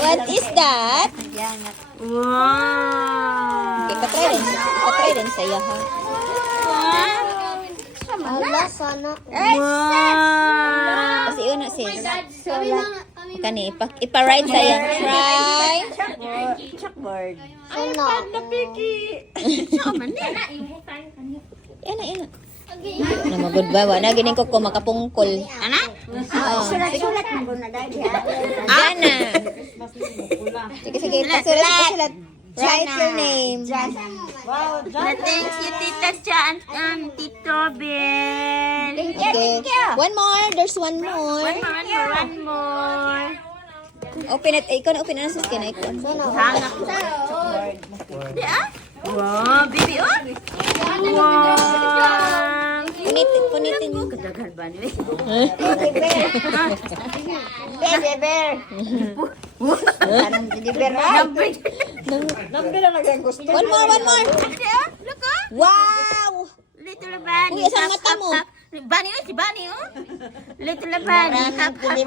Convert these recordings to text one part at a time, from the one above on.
What is that? Wow! Okay, patry rin sa'yo, ha? Ala, sana. Wow! Kasi una, sis. Kani, ipa-ride sa'yo. Try. Chalkboard. Sana. Yan. Na magod ba? Wala, gining ko makapungkol. Ana? Sulat mo na dahil. Jana. Sige, pasulat. Write your name. Wow, Thank you, Tita Cha and Tito Bel. Okay. One more. There's one more. One more. Open it. Ikaw na open na sis. Kaya na ikaw. Hanap. Di ah? Wow, baby oh. Wow. Punitin mo. Kadagal ba ni? Baby bear. Anong baby bear? Number lang naging gusto. One more. Look oh. Wow! Little bunny. Uy, asang mata mo? Bunny oh, si bunny oh. Little bunny. Hap, hap, hap.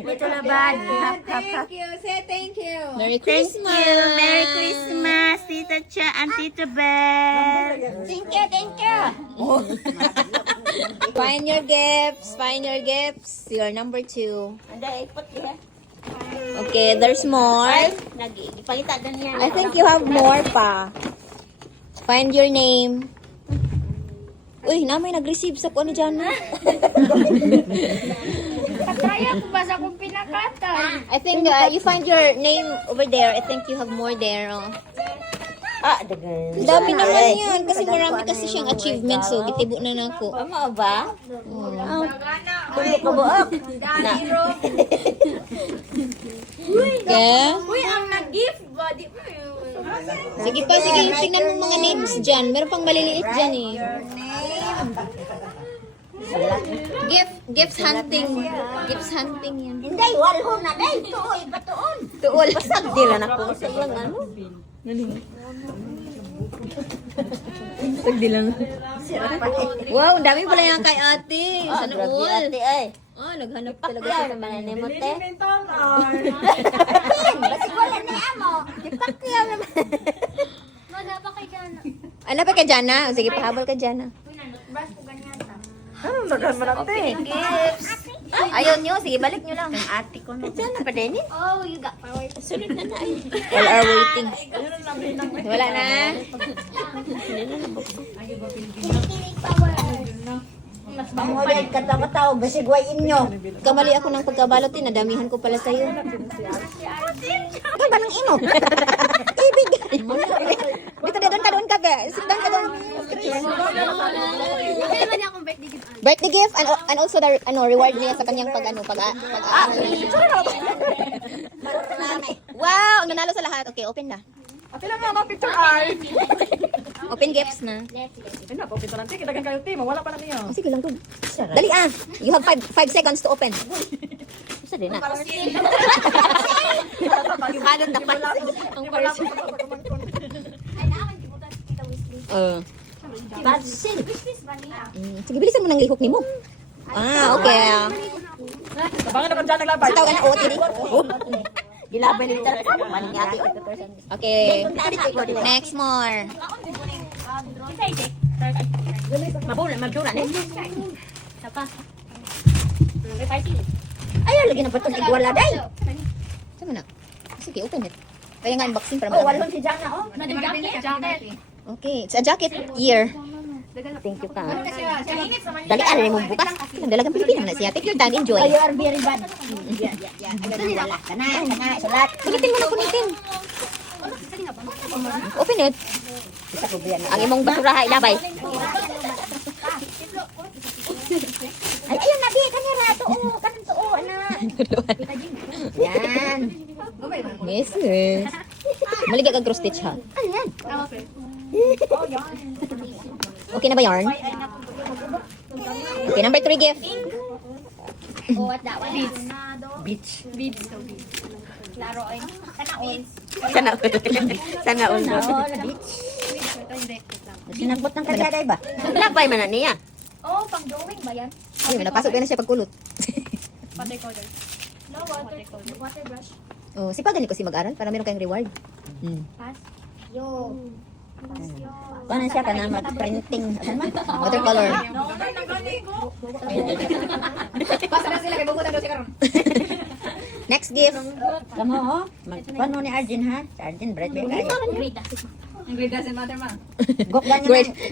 Little bunny. Hap, hap, hap. Say thank you. Merry Thank Christmas. you. Merry Christmas, Tita Cha and Tita Bel. Thank you. Find your gifts. You're number 2. Anda, ipot niya. Okay, there's more. Ipalita na niya. I think you have more pa. Find your name. Uy, namay nag-receive sa kuha ni Jana. Kaya ko ba sa kong pinakatan? I think you find your name over there. I think you have more there. Oh. Dagan. Dami naman yan. Kasi marami kasi siyang achievements. So, gitibo na nako. Ama ba? Kulo ka buok. Okay? Uy, ang nag-gift ba? Di mo Sige pa, sige. Tingnan mo mga names dyan. Meron pang maliliit dyan eh. Gifts hunting. Gifts hunting yan. Hindi, walho na day. Tuoy, batuon. Tuol. Dila na ko sa lang ano. Sagdilan. Wow, ang dami pala yan kay ate. Sana all. Ate ay. Ah, naghanap talaga Kaya siya. naman ni mo te. Basi wala na amo. Ipakyaw naman. Ano pa ka Jana? Sige, pahabol ka Jana. Ano dagan man ate? Gifts. Ayaw nyo. Sige, balik nyo lang. Ang ate ko na. Diyan na pa din eh. Oh, you got power. Sunod na na ay. All are waiting. Wala na. Mangulit ka tao basig way inyo. Kamali ako ng pagkabalot eh. Nadamihan ko pala sa'yo. Ano ba ng ino? Ibig. Dito na doon ka ba? Sit down ka doon. Birthday gift and also the reward niya sa kanyang pag. Wow, ang nanalo sa lahat. Okay, open na. Ate lang mga picture art. Open gifts na. Ayun na, pupito lang. Sige, dagan kayo, team. Wala pa na niyo. Oh, sige lang to. Dali ah. You have 5 seconds to open. Isa din na. Ano dapat? Ang first. Basil. Sige, bilisan mo ng lihok ni mo. Ah, okay. Abangan naman dyan naglabay. Tawag na OOTD. Gilabay ni Tita. Maling ate. Okay. Next more. Mabula eh. Ayaw lagi na batong igwala day. Sama na. Sige, open it. Kaya nga unboxing para Oh, malaman. walon si Jana oh. Okay, it's a jacket year. Thank you ka. Dali, alam mo bukas. Dalagang Pilipino na siya. Take your time, enjoy. You are very bad. Agad wala. Kana, sulat. Punitin mo na, punitin. Open it. Isa ko biyan. Ang imong basura, ilabay. Ay, ayun na di kanira tuo, kanan tuo ana. Yan. Yes, yes. Maligay ka cross stitch ha. Ano yan? Okay na ba yarn? Okay, number 3 gift. Oh, what that one? Beach. Klaro ay. Kanaon. Sana all. Oh, la beach. Sinagbot ng kalyaday ba? Labay man na niya. Oh, pang drawing ba yan? Ay, napasok na siya pagkulot. Oh, sipagan ko si mag-aral para meron kayong reward. Yo. Paano siya ka na mag-printing? Ano man? Watercolor. Next gift. Kamu oh. Paano ni Arjun ha? Si Arjun, bread ba kayo? Grade doesn't matter.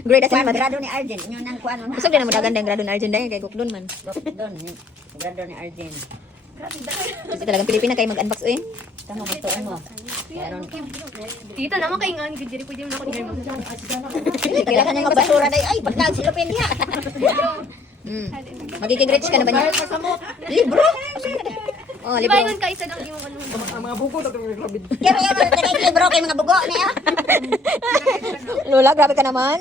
Grade doesn't matter. Grado ni Arjen. Inyo nang kuan mo na. Gusto din na magaganda yung grado ni Arjun dahil kay Gukdon man. Doon. Grado ni Arjen. Kasi talagang Pilipina kayo mag-unbox eh. Tama gusto mo. Meron. Tita naman kayo nga, hindi pwede mo na ako nilay mo. Kailangan niya magbasura dahil ay pagdag silupin niya. Magiging rich ka na ba niya? Libro? Oh, libro. Iba yun ka isa ng yung ano. Ang mga buko na ito, grabe. Kaya yan ang tagay libro kay mga bugo niya. Lola, grabe ka naman.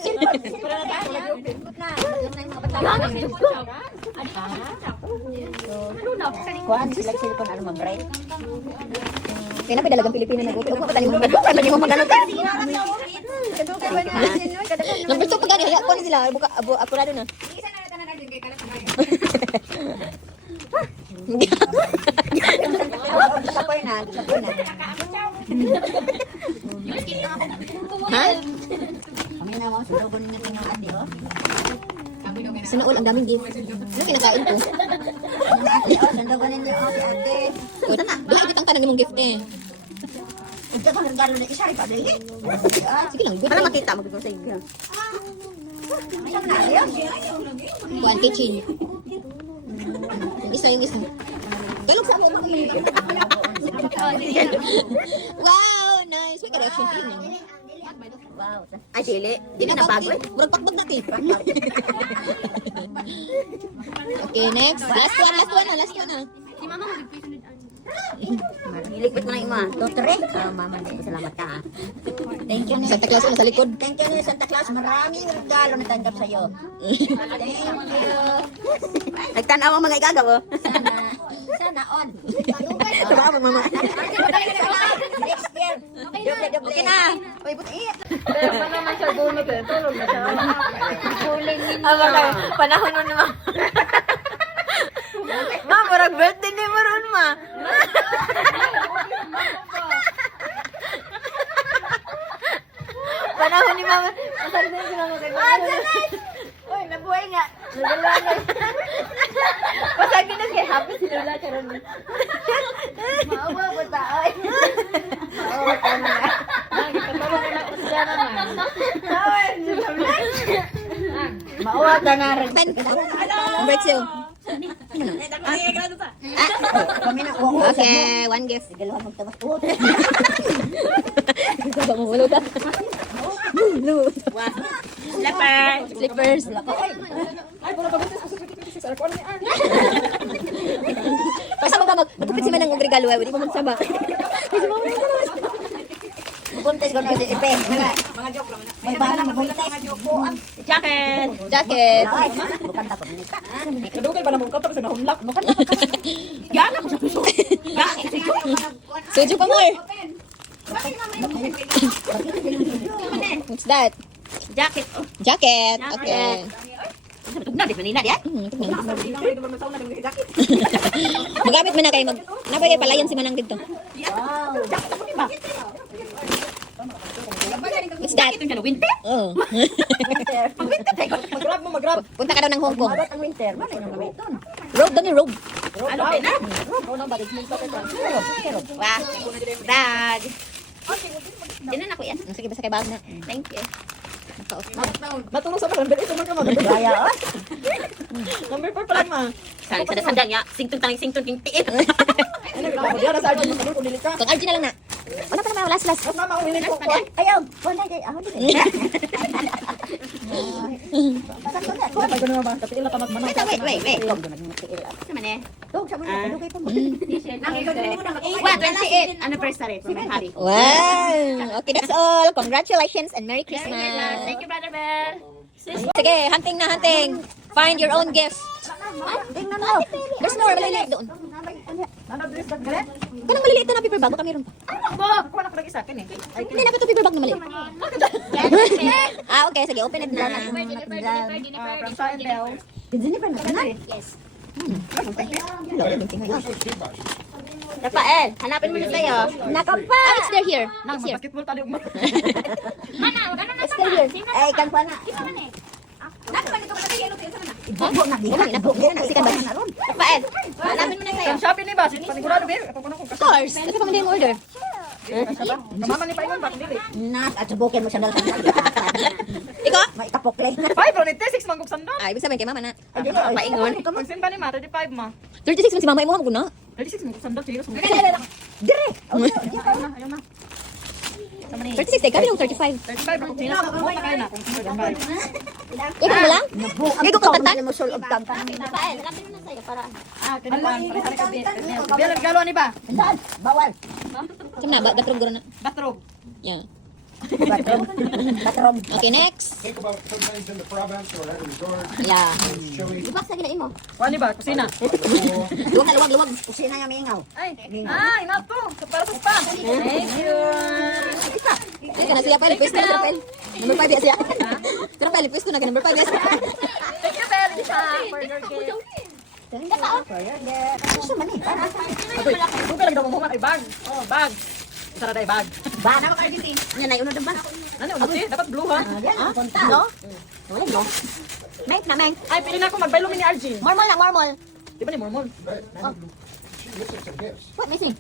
Kuan sila silikon ano mag-bright. Kaya na pinalagang Pilipina na gupi. Ako patanin mo mag-gupi. Paano niyo magano ka? Number 2 pagani. Haya ko na sila. Apurado na. Sapoy na. Ha? Kami na mo sudogon ni tinong ate oh. Sinaol ang daming gift. Ano kinakain ko? Ate oh, sudogon ninyo oh si ate. O, doon itang tanan mong gift eh. Ito ko regalo na isa rin pa dali. Sige lang, good. Para makita mo sa iyo. Saan na ayo? Buwan kitchen. Yung isa. Galog sa mo. Wow, nice. May correction din. Wow. Ay dili. Di na nabago eh. Murag pakbag natin. Okay, next. Last one na. Si mama mo bigpisunod ano. Ilikpit mo na ima. Tutre. Mama, salamat ka ha. Thank you. Santa Claus na sa likod. Thank you Santa Claus. Maraming regalo na tanggap sa iyo. Thank you. Nagtanaw ang mga igagaw. Sana on. Tumawa mo, mama. Next year. Okay na. Uy, buti. Panahon mo naman. Ma, murag birthday ni mo ron, ma. Panahon ni mama. Masal din si mama. Uy, nabuhay nga. Nagalaman. Pasagi na kay happy si Lola karon. Maawa po tayo. Maawa ka na. Maawa ka na rin. Break sa'yo. Kami na. Okay, one gift. Sigalaw magtabas. Baka mo ulo ka. Blue. Slippers. Slippers. Ay, wala pa gusto. Sa ako ni Ann. Basta magpupit si Manang og regalo. Hindi mo magsaba. Buntis ko na si Ipe. May bala magbuntis. Jacket. Jacket. Ay, bukan tapos nita. Kadugay ba na mong kapta kasi nahunlak. Gana mo sa puso. Suju pa more. What's that? Jacket. Oh. Jacket. Okay. Na, di Manila diyan. Magamit mo na kayo. Napagay palayan si Manang dito. Wow. What's that? Ito yung winter. Oh. Mag-grab. Punta ka daw ng Hong Kong. Magat ang winter. Wala yung gamiton. Robe daw ni Robe. Ano ba na? Wow. Bag. Dinan ako yan. Sige, basta kay bag na. Thank you. Natulog sa number 8 man ka mag. Gaya oh. Number 4 pa lang ma. Saling sa dasandang niya. Singtong king tiin. Ano ba? Diyan sa akin mo dili ka. Kung RG na lang na. Wala pa naman, last. Mama, uwi ko. Ayaw. Wala kay ako din. Dapat ko naman ba? Kapil na tamat manang. Wait. Ilog na nagmatiil. Ano man eh? Tug sa mga dugay pa mo. What? 28 anniversary from my hubby. Wow. Okay, that's all. Congratulations and Merry Christmas. Thank you, Brother Bell. Sige, hunting na hunting. Find your own gifts. Tingnan mo. There's more, maliliit doon. Nanadres ka galit. Kanang maliliit na paper bag, baka meron pa. Ako na lagi sa akin eh. Hindi na ito paper bag na maliit. Okay, sige, open it na. From Saan Bell. Jennifer na. Yes. Rafael, hanapin mo na sa'yo. Nakampa! Oh, it's there here. Nang It's here. basketball tadi mo. Mana, wala na It's there here. Eh, kan pa na. Ibubo na. Ibubo na. Sikan ba? Rafael, hanapin mo na sa'yo. Kan Shopee ni ba? Panigurado ba? Ako na kung Of course. Kasi pa mo din order. Mama ni paingon ba dili. Nas, at subukin mo sandal ka. Ikaw? May kapokle. 5 ron ite 6 man kog sandal. Ah, ibig sabihin kay mama na. Paingon. Pagsin ba ni ma 35 ma. 36 man si mama imo mo na. 36 man kog sandal serious mo. Dire. Ayaw na. 36 day kami yung 35. 35 ra kog sino. Mo na kay na kung 35. Ikaw mo lang? Ikaw kung tatan? mo sulod kang Rafael, hanapin mo na sa'yo para... Ah, kanilang pare-pare ka biya. Biya nagalo ni ba? Saan? Bawal. Kim na, bathroom guro na. Bathrobe. Yeah. Batron. Okay, next. Think about sometimes in the province or at a resort, Yeah. chili, Ibak sa ginain mo. Kuha ni ba? Kusina. Luwag na, luwag. Kusina nga mingaw. Ay, ina to. Para sa spa. Thank you. Ay, kana siya pala. Pwesto na pala. Number 5 siya. Pero pala, pwesto na ka. Number 5 siya. Thank you very much for your gift. Gusto man eh. Agoy, kung ka lang daw mo kay bag. Oh, bag. Sara day bag. Ba na makargiti. Yan na, yun na ba? Ano, ulit eh? Dapat blue ha? Diyan, punta. No? Wala, no? Mate na, mate. Ay, pili na ako magbaylo ni Arjin. Mormol na, mormol. Di ba ni Mormon? she listens to gifts. What, missing?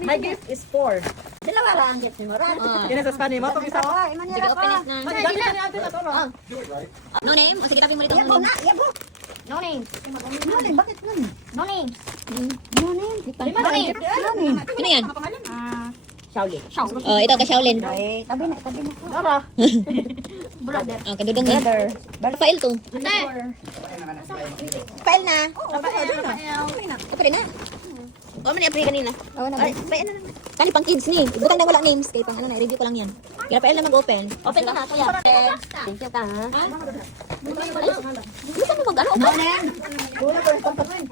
My gift is 4. Dalawa lang ang gift ni Moran. Yan sa Spanish. Mo itong isa ko. Sige, open it na. Dami na ni Ate na to. no? Do it right. No name? O sige, tapin mo nito. Yabo na, yabo. No name. Ano, bakit nun? No name. Lima na yung gift. Ano yan? Shaolin. Oh, ito ka Shaolin. Eh, tabi na, tabi na. Dara. Ah, kadudong yan. Rafael to. Rafael na. Ito rin na. O, man i-apply kanina. Oo na. Ay, ano na. Kali pang kids ni. Butang na wala names. Kaya pang ano na, review ko lang yan. Kaya Rafael na mag-open. Open ka na, kuya. Thank you ka, ha? Hindi ka mo mag-ano? Kulang ko rin pampasin.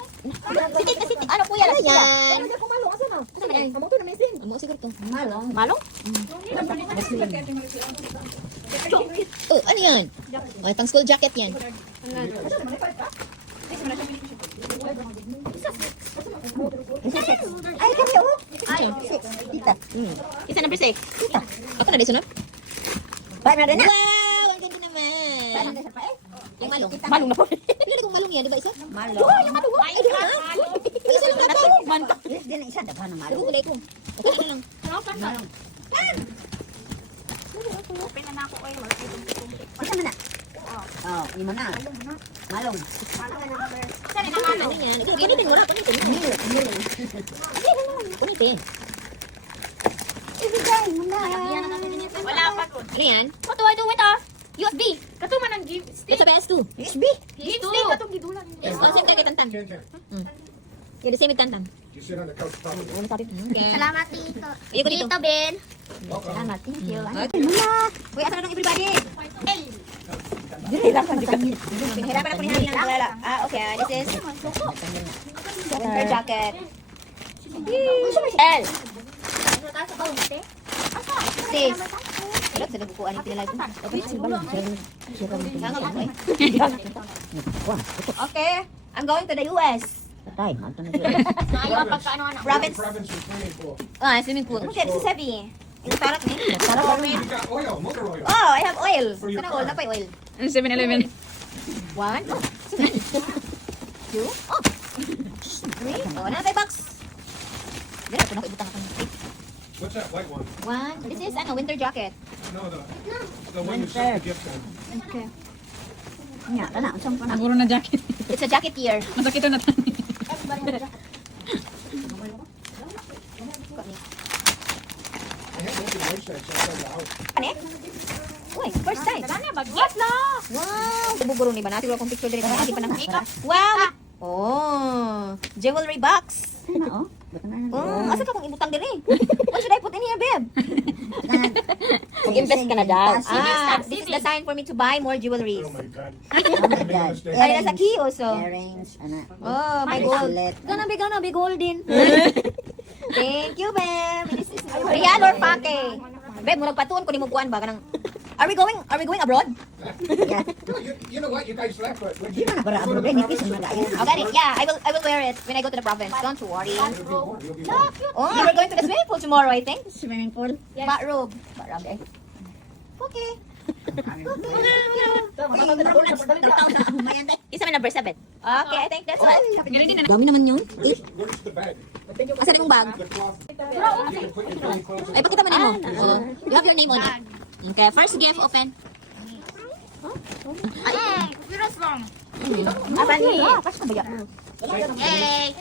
Sitik na sitik. Ano, kuya? Ano yan? Yan. Amo siguro to. Malong. Malong? Oh, ano yan? Oh, pang school jacket yan. Ay, kami oh. Ay. Kita. Isa number 6. Ako na, sunod? Ba't na rin na? Wow! Ang ganda naman. Yung malong. Malong na po. Hindi kong malong yan, di ba isa? Malong. Yung malong. Ay, di ba? Ay, isa lang natin. Hindi na isa, dapat na Ay, malong. kulay ko. Okay na lang. Open na ako, oy. Isa mo na. Oh, lima na. Malong. Saan na ano? Ano yan? Ito, ginitin mo na. Punitin mo. Punitin. Ibigay mo na. Wala pa ko. Ano yan? What do I do with USB? Kato man ang gift stick. It's a PS2. USB. Gift stick, katong gidulan. Yes, oh, same kagay tantan. Ken, Ken, Yeah, the same with tantan. you sit on the couch probably. Okay. Salamat, Tito. Ayoko dito. Tito, Ben. Salamat. Thank you. Uy, asa na dong everybody? Dili lang sa dikit. Pinahirapan ako ni Hani ng palala. Ah, okay. This is winter jacket. L. Sis. Wala, sa nabukuan ni pinalay ko. Okay, I'm going to the US. Patay. Ato na dito. Ayaw pagkaano-ano. Province. Province with swimming pool. Ah, swimming pool. Okay, this is heavy. Yung tarak ni. You got oil, motor oil. Oh, I have oil. For your Kana oil, napay oil. 7-Eleven. 1, 2, oh, 3, oh, napay box. Dili ako nakibutang ako. What's that white one? 1, this is ano, winter jacket. No, the one you set the gift in. Nya, kana unsang pa na. Siguro na jacket. It's a jacket here. Masakit na tani. I have open waste outside the house. Ano eh? Uy, first time. Bagwas na. Wow! Buburo ni ba natin? Wala kong picture dito. Natin pa na. Wow! Oh! Jewelry box. Na oh. Ba't na Oh, asa ka kung ibutang din eh? What should I put in here, babe? Mag-invest ka na daw. Ah, this is the time for me to buy more jewelries. Oh my God. Oh my God. Ay, nasa key also. Earrings, ana. Oh, my gold. Bracelet. Gonna be golden. Thank you, babe. This is real or pake? Babe, murag patuon ko ni mo kuan ba kanang Are we going abroad? You know what? You guys left, but when Di ba na para abroad eh, nipis ang mga ayun. I got it. Yeah, I will wear it when I go to the province. Don't worry. you'll be warm. Oh, we're going to the swimming pool tomorrow, I think. Swimming pool. Batrobe. eh. Okay. Isa may number 7. Okay, I think that's all. Dami naman yun. Where's the bag? Asan yung bag? The cloth. You can put your clean clothes in. Ay, pakita mo na mo. Oh, you have your name on it. Okay, first gift, open. Apan ni? Hey!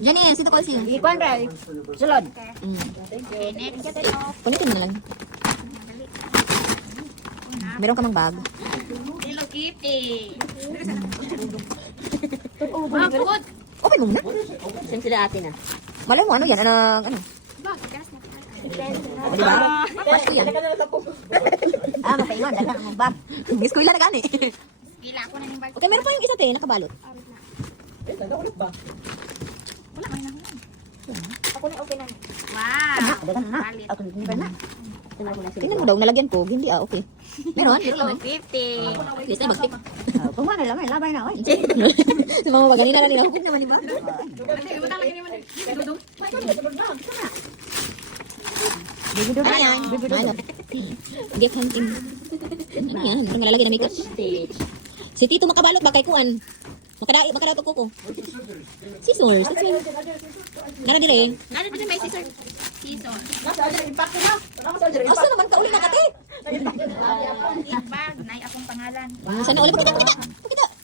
Janice, ito ko siya. Ikuan ra. Sulod. Punitin mo na lang. Meron ka mang bag. Hello Kitty! Open mo muna. Saan sila ate na? Malay mo, ano yan? Ano? O, diba? Pasko yan. Ah, makaingon. Dagang ang bag. Miss ko ilan na gani. Gila ako na ng bag. Okay, meron pa yung isa te, nakabalot. Wow! Dagang na. Ako ni ba na? Tingnan mo daw, nalagyan ko. Hindi okay. Meron? Hello 50! At least ay mag-stick. Kung ano lang, labay na. Oy. Sa mga maganina na nila, hukog naman, diba? Ano yan? Ano? Gift hunting. Ano yan? Ano malalagay na makeup? Si Tito makabalot ba kay Kuan? Makadaot ko ko. Scissors. Nara dire. Ano dito may scissor? Scissor. Asa naman ka uli nakate? Bag, nay akong pangalan. Sana uli pakita.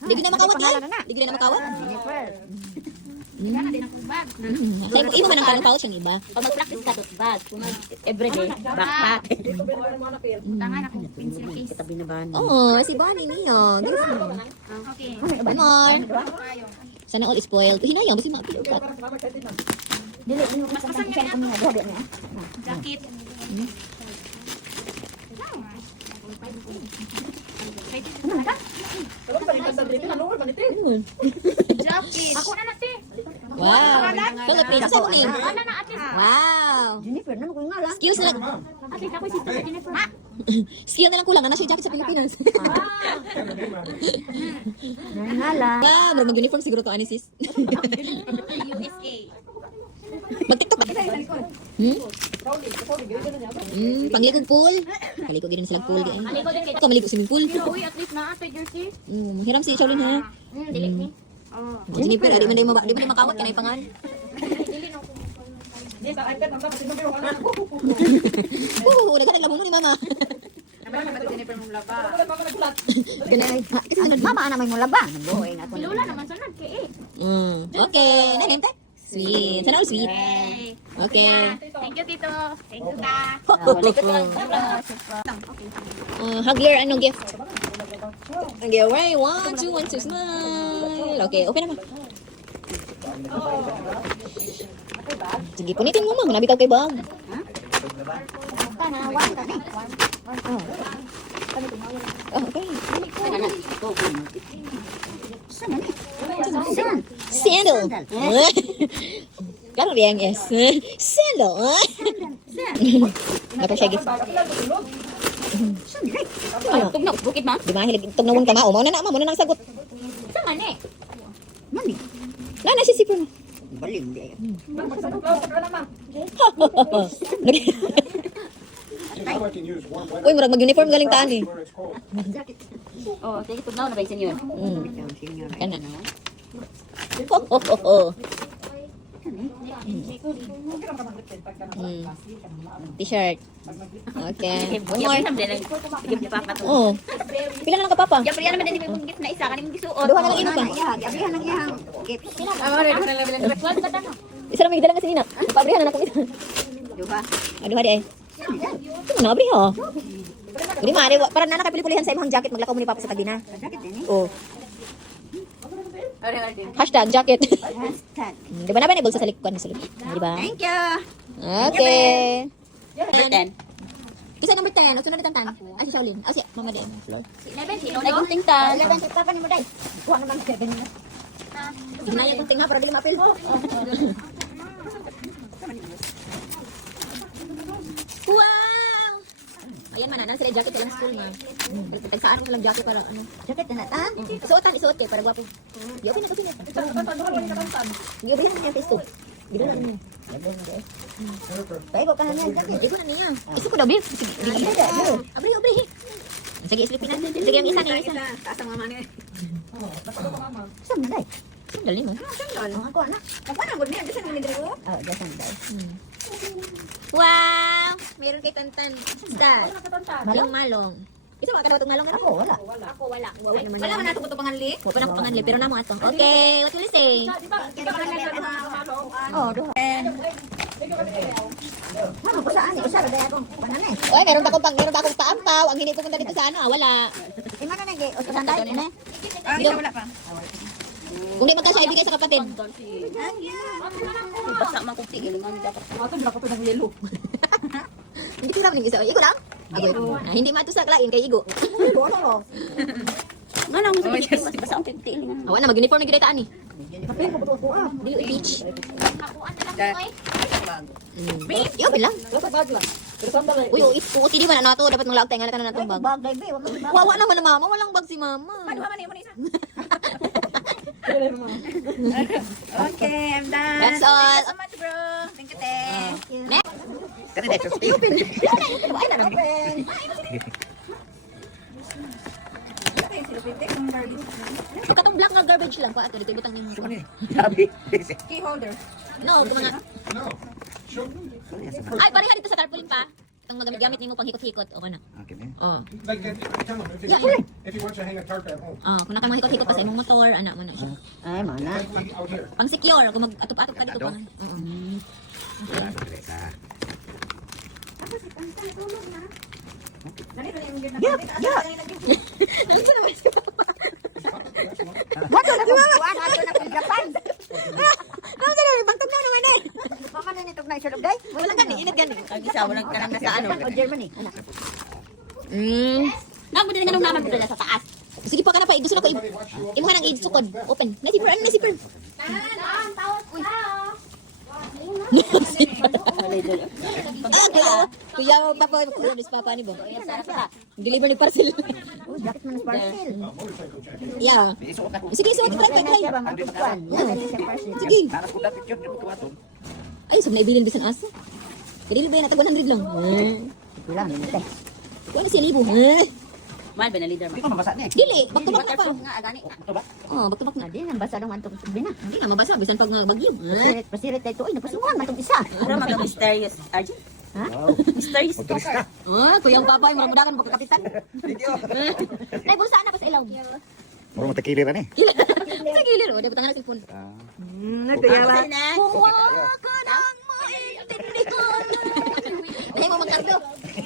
Dili na makawat yan. Dili na makawat. Wala na din akong bag. Kaya imo man ang tanong siya iba. Pag mag-practice ka, bag. Kung everyday, backpack. Tangan akong pencil case. Katabi na ba? Oh, si Bonnie niyo. Gusto mo. Okay. Come on. Sana all spoiled. Hinayang basi mapiukat. Dili, mas kasang siya kami na. Dili niya. Jacket. Jacket. Ako na nati. Wow. Philippines. Sa name. Ano na ate? Wow. Jennifer, naman ko nga lang. Skills na Ate, ako si Sister Jennifer. skill na lang kulang na siya jacket sa Pilipinas. Nga lang. Ah, mag-uniform siguro to ani sis. USA. Mag-TikTok ba? Pangligog pool. Kaliko gid silang pool di. Ka maligo swimming pool. Uy, at least na ate, Jersey. Hiram si Shaolin ha. Dili ni. Jennifer, di man di makawat kanay pangan. Yes, ang iPad, ang dapat sinubay yung anak ko. Nagkan labong mo ni mama. Naman naman Jennifer mong laba. Ganay. Mama, anak may mula ba? Nabuhay na ako. Si Lola naman sunod kay eh. Okay, nalim tay. Sweet. Sana all sweet. Hey. Okay. Thank you, Tito. Thank you, Ta. Hugler, ano gift? Okay, right. 1, 2, 1, 2, smile. Okay, open naman. Sige, punitin mo, ma. Nabitaw kay bag. Oh, okay. Sandal. Karo yang yes. Sandal. Apa siya gift? Tugnaw, bukid ma? Di ba hilig tugnawon ka mao? Mao na mo na nang sagot. Saan ni? Mani. Na si sipon. Balim di. Now I can use warm weather Uy, murag mag-uniform galing taan eh. where it's cold. Oh, sige, tugnaw na ba yung senyor? Kana. T-shirt. Okay. One more. Gift ni Papa to. Oh. Pila na lang ka papa? Ya, pero yan naman din yung gift na isa. Kaning gisuot. Duha na lang imo pa. Abihan ang iyang gift. Isa lang may dala nga si Nina. Pabrihan na ako isa. Duha. Aduh di ay. Ano na abriha? Hindi mari para na nakapili-pilihan sa imong jacket maglakaw mo ni papa sa tabi na. Jacket din eh. Oh. Hashtag jacket. Hashtag. Di ba na ba na bulsa sa likod sa likod? Di ba? Thank you. Okay. Number 10. Isa number 10. Sunod na tantan. Ay si Shaolin. Ay si Mama Den. Floor. 11, sino Ay, do? gunting tan. 11 sa papa ni mo dai. Kuha naman sa 7 na. Ginaya kong tinga para dili mapil. Wow! Ayan man, nan sila jacket lang school nga. Tagsaan ko lang jacket para ano. Jacket na ta. Isuot kay para gwapo. Di okay na kasi na. Tanduhan lang katantan. Di okay na niya face to. Gino na niya. Paigo ka na yan jacket. Iko na niya. Isu ko daw bil. Sige. Abri. Sige, slipin natin. Sige, ang isa na isa. Taas ang mama niya. Saan na day? Sandali mo. Oh, ako anak. Ako na, good niya. Diyan namin dito. Oh, jasan day. Wow! Meron kay Tantan. Star. Katantan. Malong. Isa ba ka daw malong? Ako wala. Ako wala. Wala man nato panganli. Wala pa na ako panganli, pero namo ato. Okay, what will you say? Di ba? Di ba kanila sa mga kamalong? Oh, duha. Ano ko saan? Usar day ako. Banana eh. Oy, meron ba akong paampaw? Ang hindi pupunta dito sa ano, wala. Imano na gay. Usasan day ne. Wala pa. Kung di magkasya, ibigay sa kapatid. Basta man ko tigil man dapat. Ato na ko to ng yelo. Hindi tira mo ng isa. Igo lang? Hindi mato sa klain kay Igo. Ngano mo sa tigil basta ang tigil man. Awa na, mag-uniform na giday taan ni. Kapil ko to ko. Di peach. Yo, bilang. Uy, uti di man na to. Dapat mga laag tayo nga na natong bag. Bagay be, wala ba? Wawa naman na mama. Walang bag si mama. Paano man mo isa? Okay, I'm done. That's all. Thank you so much, bro. Thank you, te. Next. Katong black nga garbage lang. Paat, dito butang ng Key holder. No, kung mga... No. Show. Ay, pareha dito sa tarpaulin pa. Itong magamit nimo pang hikot-hikot. O, ano? Okay, Oh. Like, tell them if you want to hang a tarp at home. Kung naka mahikot-hikot pa sa imong motor, anak mo na siya. Ay, mana. Like out here. Pang secure, kung mag-atop-atop ka dito pa. Oo. Wato na ko. Wato na ko Japan. Ano ka naman? Bangtog na naman eh. Mama na nitog na isulog day. Wala gani, init gani. Ang isa wala ka nang nasa ano. Germany. Anak. Nang mo din nga nung naman mo sa taas. Sige pa ka na pa, gusto na ko imuha ng age sukod. Open. Na zipper, ano na zipper? Kuya papa, papa ni ba? Deliver ni parcel. Oh, jacket man parcel. Yeah. Sige, suot ko lang kay. Siya ba magtukuan? Parcel. Sige. Ay, sub na ibilin bisan asa. Deliver na tag 100 lang. Kulang ni teh. Kuya si libo. Mal ba na leader man? Dili, back-to-back na pa. Nga agani. Oh, back-to-back na. Adi nang basa dong antong bina. Hindi na mabasa bisan pag bagyo. Pasirit tayo oy napasungan man tong isa. Pero mga mysterious. Arjun? Ha? Mysterious. Oh, kuya ang papa, muramudakan mo kapitan. Ay, bulsa na pa sa ilaw. Muro mo tequila na ni. Sa gilid, dapat ang cellphone. Nagkaya na. Huwag ka nang maintindihan. Dahil mo magkardo.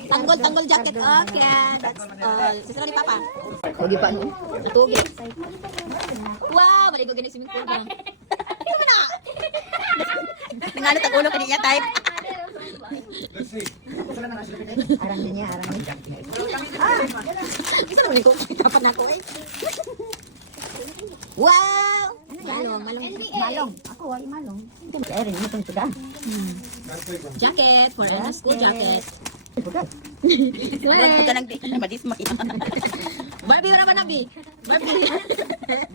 Tanggol jacket. Okay, that's all. Susunod ni Papa. Tugi pa no? Tugi. Wow, balik ko ganit swimming pool ba? Ito na! Ngano tagulo ka niya type? Let's see. arang din niya, arang niya. Isa naman ko. Dapat na ako eh. Wow! Malong. Malong. Ako wali malong. Kaya rin mo tong sudan. Jacket for a school jacket. Sudan. Wala ka lang din. Madismay. Barbie wala ba nabi? Barbie.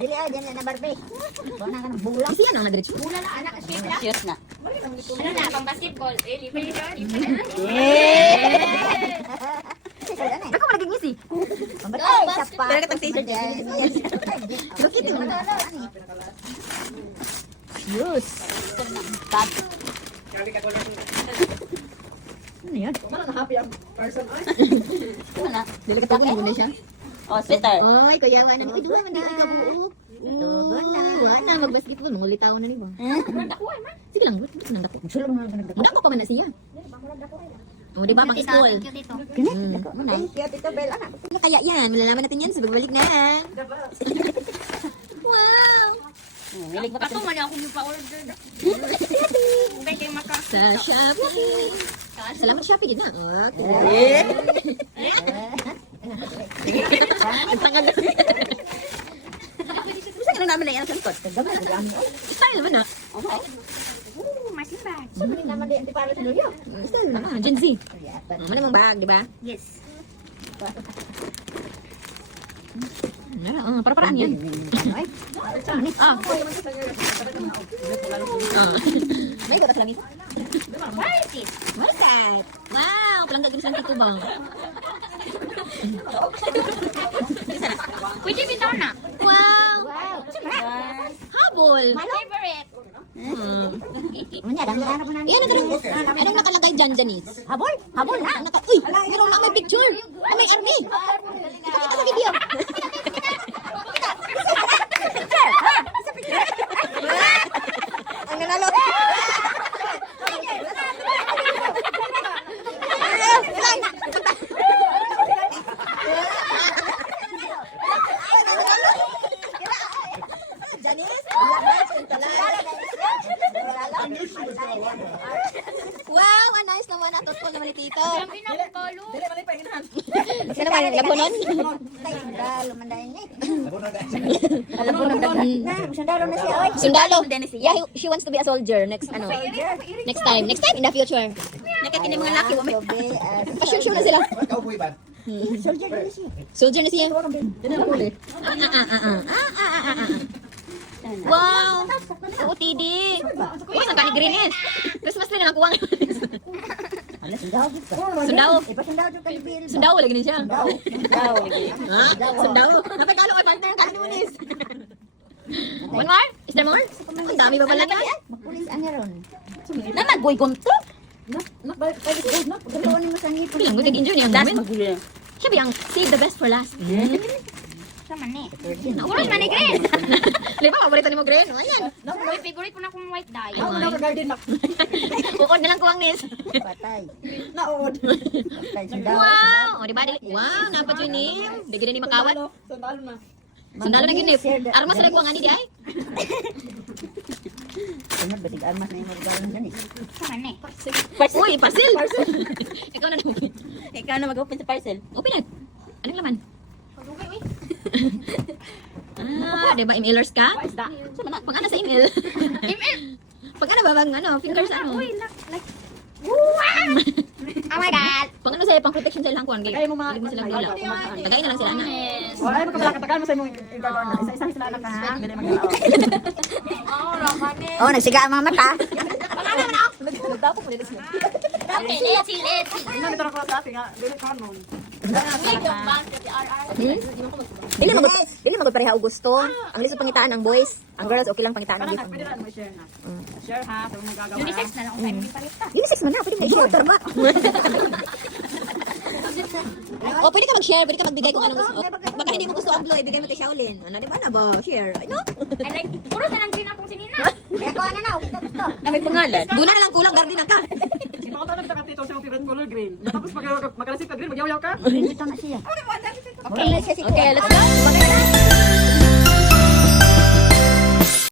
Dili ay din na Barbie. Wala ka ng bulang. Kasi yan ang nadiretso. Cheers na. Ano na, pang basketball. Eh, libre yun. Ako malaging ngisi. Ay, sapa. Pero katang t-shirt niya. Bakit mo na? Yes. Ano yan? Parang happy ang person ay. Ano na? Dili ka mo na siya. Oh, sweater. Oy, kuya wa na ni duha man dili ka buok. Wala mag-basketball, mangulitaw na ni ba? Sige lang, wait, nang dako. Sulong mo nagdako. Mudako pa man na siya. Oh, di ba pang school? Kini? Dako mo na. Thank you, Tito Bella. Kaya yan, malalaman natin yan sa pagbalik na. Wow! Milig ba kasi? Ako man ako yung pa-order. Hindi kayo maka... Sa Shopee. Salamat Shopee, gina. Okay. Ang tanga na. Gusto ka na namin na yan sa likod. Style naman na. Okay. Sumali naman di anti para sa luyo. Style naman. Gen Z. Ano namang bag, di ba? Yes. Para-paraan yan. Ah. May iba ba sa lamin? Market. Wow, palang gagawin sa tito bang. Pwede bitaw na. Wow. Habol. My favorite. Unya, dami-dami po na. Yan, anong nakalagay dyan, Janice? Habol, habol na. Uy, meron na may picture. May army. Ipakita sa video. Ang nanalo. Wow, ang nice naman. Natutol naman ni Tito. Ang pinakagalo. Dili man pa inahan. Kasi naman, lagunon. Sundalo man dahil niya. Alam mo naman. Na, sundalo na siya. Oy. Sundalo. Yeah, she wants to be a soldier next next time in the future. Nakakita mga laki mo. Pa-show na sila. Cowboy ba? Soldier na siya. Wow! OTD! Wala nang kani green eh. Christmas tree na nakuha. Ano, sundalo dito? Sundao. Ipasundalo dito ka libil. Sundao lagi din siya. Sundalo. Ha? Sundao. Napagkalo kay partner kani lunes. One more? Is there more? Ang dami pa pala niya. Magpulis ang heron. Na naggoy gonto. Ganoon mo sa ngipon. Bilang good enjoy niya. Das magulo. Siya biyang save the best for last. Sa man eh. Oras man ni green. Lima paborito ni mo green. Ayan. May favorite ko na kung white dye. Ako na garden na. Uod na lang kuwang nis. Patay. Naod. Patay sundalo. Wow! O, di ba? Wow, napat yun ni. Bigyan na ni makawat. Sundalo na. Sundalo na yun eh. Armas na kuwang ani di ay. Sunod, batig armas na yung magbalan dyan eh. Sa man eh. Uy, parcel! Ikaw na daw. Ikaw na mag-open sa parcel. Open it. Anong laman? Pagugay, uy. Ah, di ba emailers ka? Pag ano sa email? Email. Pag ano ba bang ano, fingers ano? Uy, like. Wow! Oh my God. Pang ano sa'yo, pang protection sa ilang kuwan. Tagay mo mga- Hindi mo silang lola. Tagay na lang sila na. Yes. Wala mo kabala katakan mo sa imong igagawin na. Isa-isa sila anak ka ha. Dili magalaw. Oh, raman eh. Oh, nagsiga ang mga mata. Nagdapo mo dito sila. Okay, let's see, let's see. Ina nito na ko sa ating nga. Dili ka mo. Like the band of the RR. Dili magod pareha og gusto. Ang lisod pangitaan ang boys. Ang girls okay lang pangitaan ang Parang gift. pwede lang mo share na. Share ha sa mga gagawa. Unisex na lang kung tayo palit ka. Unisex man na, pwede mo i-share. Tama. O, pwede ka mag-share, pwede ka magbigay kung anong gusto. Baka hindi mo gusto ang blue, ibigay mo kay Shaolin. Ano, di ba na ba? Share. Ano? I like, puro na lang green akong sinina. Kaya ko ano na, gusto. Na may pangalan. Doon na lang kulang, garden ka. Ipakita na kita sa favorite color green. Tapos pag magkalasip ka green, magyaw-yaw ka. Dito na siya. Okay. Siya si Okay, let's go.